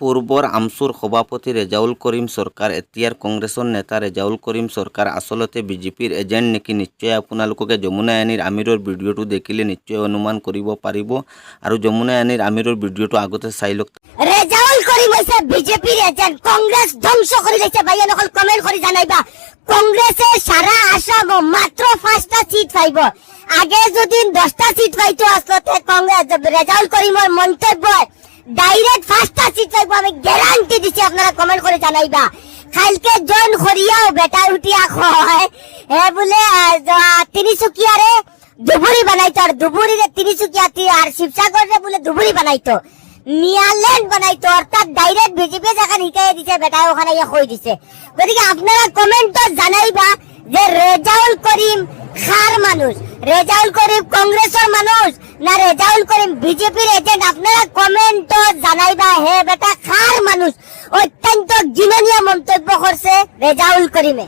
পূৰ্বৰ আমচুৰ সভাপতি ৰেজাউল কৰিম চৰকাৰ এতিয়াৰ কংগ্ৰেছৰ নেতা ৰেজাউল কৰিম চৰকাৰ আচলতে বিজেপিৰ এজেণ্ট নেকি? নিশ্চয় আপোনালোকে যমুনা আনিৰ আমিৰৰ ভিডিঅ'টো দেখিলে নিশ্চয় অনুমান কৰিব পাৰিব আৰু যমুনা আনিৰ আমিৰৰ ভিডিঅ'টো আগতে চাই লওক। ৰেজাউল কৰিম হৈছে বিজেপিৰ এজেণ্ট। কংগ্ৰেছ ধ্বংস কৰি লৈছে। ভাইয়া নকল কমেণ্ট কৰি জানাইবা কংগ্রেসে সারা আসাম মাত্র 5টা সিট পাইব। আগে যদি 10টা সিট পাইতো আসলে কংগ্রেস রেজাউল করিমের মন্তব্য ডাইরেক্ট 5টা সিট পাইব আমি গ্যারান্টি দিছি। আপনারা কমেন্ট করে জানাইবা। কালকে জন খরিয়াও বেটা উঠিয়া কয় হে বলে তিনিচুকিয়ারে ধুবুরি বানাইতো আর ধুবুরিরে তিনিচুকিয়া আর শিবসাগরে বলে ধুবুরি বানাইতো নিয়াল্যান্ড বানাইতো অর্থাৎ ডাইরেক্ট বিজেপি যেখানে শিখাই দিছে বেটা ওখানে কই দিছে। গতিকে আপনারা কমেন্ট জানাইবা যে রেজাউল করিম খার মানুষ, রেজাউল করিম কংগ্রেসের মানুষ না রেজাউল করিম বিজেপির এজেন্ট। আপনারা কমেন্ট জানাইবা হে বেটা খার মানুষ। অত্যন্ত ঘৃণনীয় মন্তব্য করছে রেজাউল করিমে।